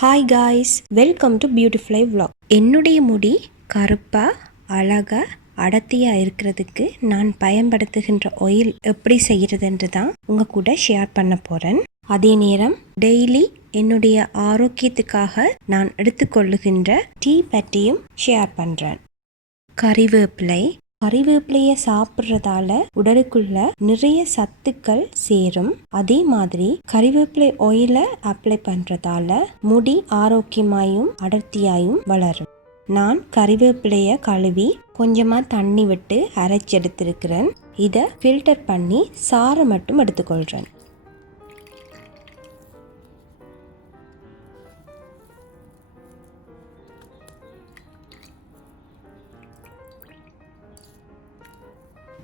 Hi guys, welcome to beautiful vlog. என்னுடைய முடி கருப்பாக அழகாக அடர்த்தியாக இருக்கிறதுக்கு நான் பயன்படுத்துகின்ற ஆயில் எப்படி செய்கிறதுன்று தான் உங்கள் கூட ஷேர் பண்ண போகிறேன். அதே நேரம் டெய்லி என்னுடைய ஆரோக்கியத்துக்காக நான் எடுத்துக்கொள்ளுகின்ற டீ பற்றியும் ஷேர் பண்ணுறேன். கறிவேப்பிலையை சாப்பிட்றதால உடலுக்குள்ள நிறைய சத்துக்கள் சேரும். அதே மாதிரி கறிவேப்பிலை ஆயிலை அப்ளை பண்றதால முடி ஆரோக்கியமாயும் அடர்த்தியாயும் வளரும். நான் கறிவேப்பிலையை கழுவி கொஞ்சமா தண்ணி விட்டு அரைச்சி எடுத்திருக்கிறேன். இதை ஃபில்டர் பண்ணி சாறை மட்டும் எடுத்துக்கொள்றேன்.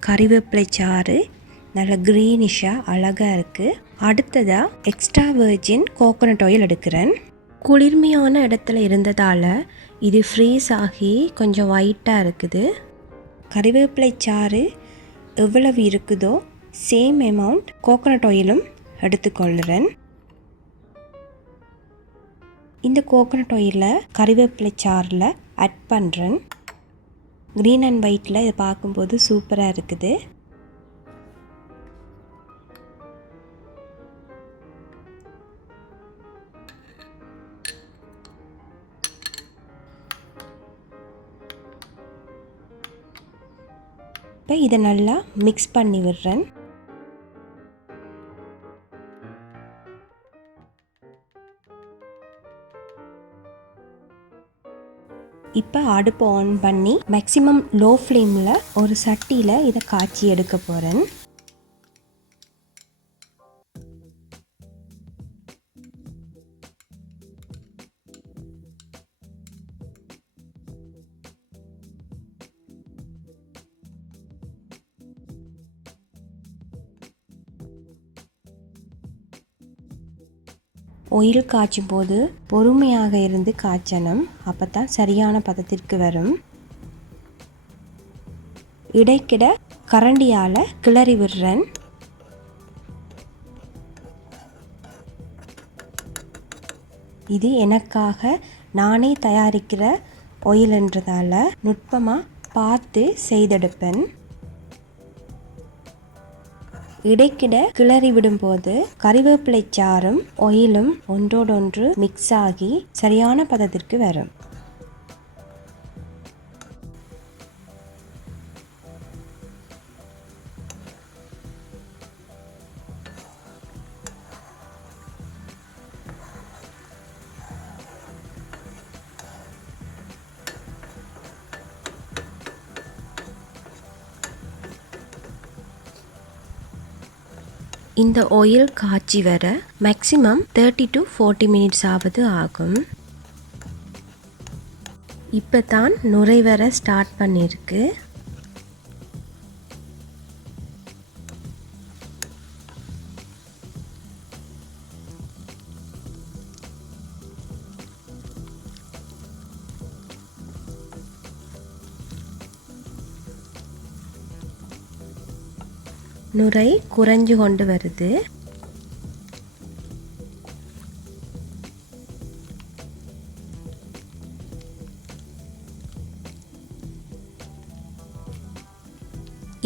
கறிவேப்பிலை சாறு நல்ல க்ரீனிஷாக அழகாக இருக்குது. அடுத்ததாக எக்ஸ்ட்ரா வெர்ஜின் கோகோனட் ஆயில் எடுக்கிறேன். குளிர்மையான இடத்துல இருந்ததால் இது ஃப்ரீஸ் ஆகி கொஞ்சம் ஒயிட்டாக இருக்குது. கறிவேப்பிலை சாறு எவ்வளவு இருக்குதோ சேம் அமௌண்ட் கோகோனட் ஆயிலும் எடுத்துக்கொள்கிறேன். இந்த கோகோனட் ஆயிலை கறிவேப்பிலை சாறில் ஆட் பண்ணுறேன். க்ரீன் அண்ட் ஒயிட்டில் இதை பார்க்கும்போது சூப்பராக இருக்குது. இப்போ இதை நல்லா மிக்ஸ் பண்ணி விடுறேன். இப்போ அடுப்பு ஆன் பண்ணி மேக்ஸிமம் லோ ஃப்ளேமில் ஒரு சட்டியில் இதை காய்ச்சி எடுக்க போகிறேன். ஆயில் காய்ச்சும் போது பொறுமையாக இருந்து காய்ச்சணும். அப்போ தான் சரியான பதத்திற்கு வரும். இடைக்கிட கரண்டியால் கிளறி விடுறேன். இது எனக்காக நானே தயாரிக்கிற ஆயில்ன்றதால நுட்பமாக பார்த்து செய்தெடுப்பேன். இடைக்கிட கிளறி விடும்போது கறிவேப்பிலை சாறும் ஆயிலும் ஒன்றோடொன்று மிக்ஸ் ஆகி சரியான பதத்திற்கு வரும். இந்த ஆயில் காய்ச்சி வர மேக்ஸிமம் 30 to 40 மினிட்ஸ் ஆவது ஆகும். இப்போ தான் நுரை வர ஸ்டார்ட் பண்ணியிருக்கு. நுரை குறைஞ்சு கொண்டு வருது.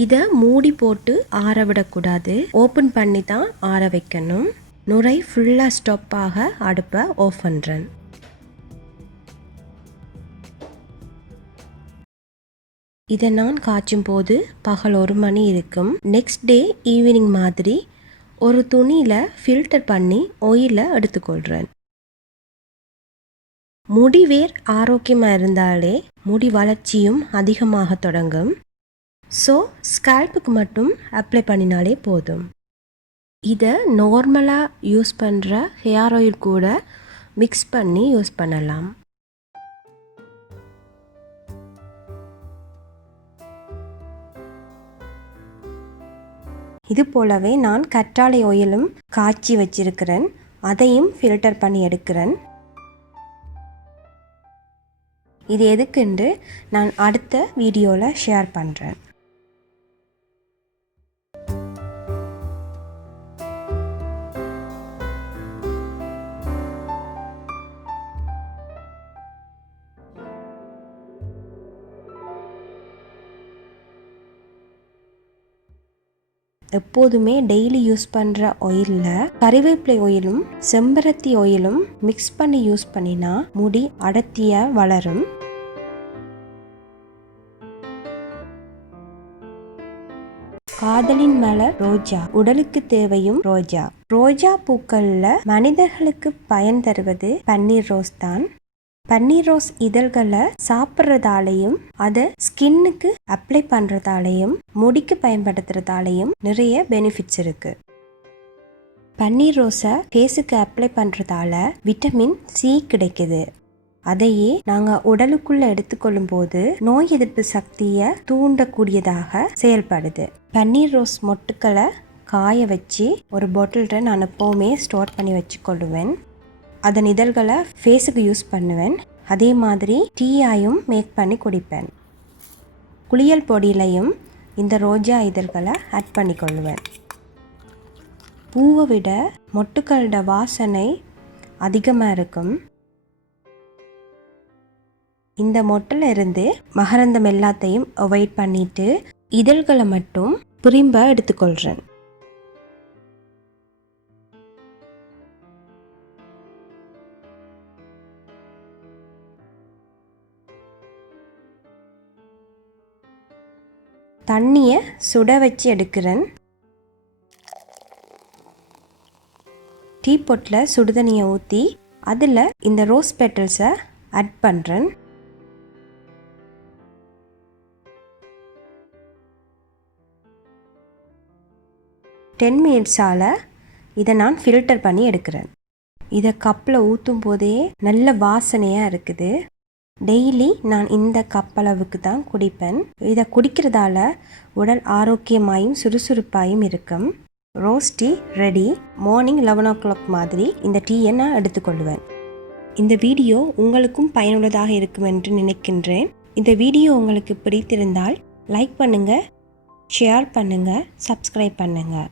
இதை மூடி போட்டு ஆற விடக்கூடாது. ஓப்பன் பண்ணி தான் ஆற வைக்கணும். நுரை ஃபுல்லாக ஸ்டாப் ஆக அடுப்பை ஆஃப் பண்ணுறேன். இதை நான் காய்ச்சும் போது பகல் 1 மணி இருக்கும். நெக்ஸ்ட் டே ஈவினிங் மாதிரி ஒரு துணியில் ஃபில்டர் பண்ணி ஆயிலை எடுத்துக்கொள்கிறேன். முடி வேர் ஆரோக்கியமாக இருந்தாலே முடி வளர்ச்சியும் அதிகமாக தொடங்கும். ஸோ ஸ்கால்புக்கு மட்டும் அப்ளை பண்ணினாலே போதும். இதை நார்மலாக யூஸ் பண்ணுற ஹேர் ஆயில் கூட மிக்ஸ் பண்ணி யூஸ் பண்ணலாம். இது போலவே நான் கற்றாழை ஆயிலும் காய்ச்சி வச்சிருக்கிறேன். அதையும் ஃபில்டர் பண்ணி எடுக்கிறேன். இது எதுக்குன்னு நான் அடுத்த வீடியோவில் ஷேர் பண்ணுறேன். எப்போதுமே டெய்லி யூஸ் பண்ணுற ஆயிலில் கறிவேப்பிலை ஆயிலும் செம்பருத்தி ஆயிலும் மிக்ஸ் பண்ணி யூஸ் பண்ணினா முடி அடர்த்தியாக வளரும். காதலின் மலர் ரோஜா, உடலுக்கு தேவையும் ரோஜா. ரோஜா பூக்கள்ல மனிதர்களுக்கு பயன் தருவது பன்னீர் ரோஸ் தான். பன்னீர் ரோஸ் இதழ்களை சாப்பிட்றதாலையும் அதை ஸ்கின்னுக்கு அப்ளை பண்ணுறதாலையும் முடிக்கு பயன்படுத்துறதாலையும் நிறைய பெனிஃபிட்ஸ் இருக்கு. பன்னீர் ரோஸை ஃபேஸுக்கு அப்ளை பண்ணுறதால விட்டமின் சி கிடைக்குது. அதையே நாங்கள் உடலுக்குள்ள எடுத்துக்கொள்ளும் போது நோய் எதிர்ப்பு சக்தியை தூண்டக்கூடியதாக செயல்படுது. பன்னீர் ரோஸ் மொட்டுக்களை காய வச்சு ஒரு பாட்டிலில் நான் எப்போவுமே ஸ்டோர் பண்ணி வச்சுக்கொள்ளுவேன். அதன் இதழ்களை ஃபேஸுக்கு யூஸ் பண்ணுவேன். அதே மாதிரி டீயாயும் மேக் பண்ணி குடிப்பேன். குளியல் பொடியிலையும் இந்த ரோஜா இதழ்களை ஆட் பண்ணி கொள்ளுவேன். பூவை விட மொட்டுக்களோட வாசனை அதிகமாக இருக்கும். இந்த மொட்டில் இருந்து மகரந்தம் எல்லாத்தையும் அவாய்ட் பண்ணிட்டு இதழ்களை மட்டும் பிரிம்ப எடுத்துக்கொள்கிறேன். தண்ணியை சுட வச்சு எடுக்கிறேன். டீ பொட்டில் சுடுதண்ணியை ஊற்றி அதில் இந்த ரோஸ் பெட்டல்ஸை ஆட் பண்ணுறேன். டென் மினிட்ஸால் இதை நான் ஃபில்டர் பண்ணி எடுக்கிறேன். இதை கப்பில் ஊற்றும் போதே நல்ல வாசனையாக இருக்குது. டெய்லி நான் இந்த கப்பளவுக்கு தான் குடிப்பேன். இதை குடிக்கிறதால உடல் ஆரோக்கியமாயும் சுறுசுறுப்பாயும் இருக்கும். Rose tea ready. Morning 11 o'clock மாதிரி இந்த டீயை நான் எடுத்துக்கொள்வேன். இந்த வீடியோ உங்களுக்கும் பயனுள்ளதாக இருக்கும் என்று நினைக்கின்றேன். இந்த வீடியோ உங்களுக்கு பிடித்திருந்தால் லைக் பண்ணுங்கள், ஷேர் பண்ணுங்கள், சப்ஸ்கிரைப் பண்ணுங்கள்.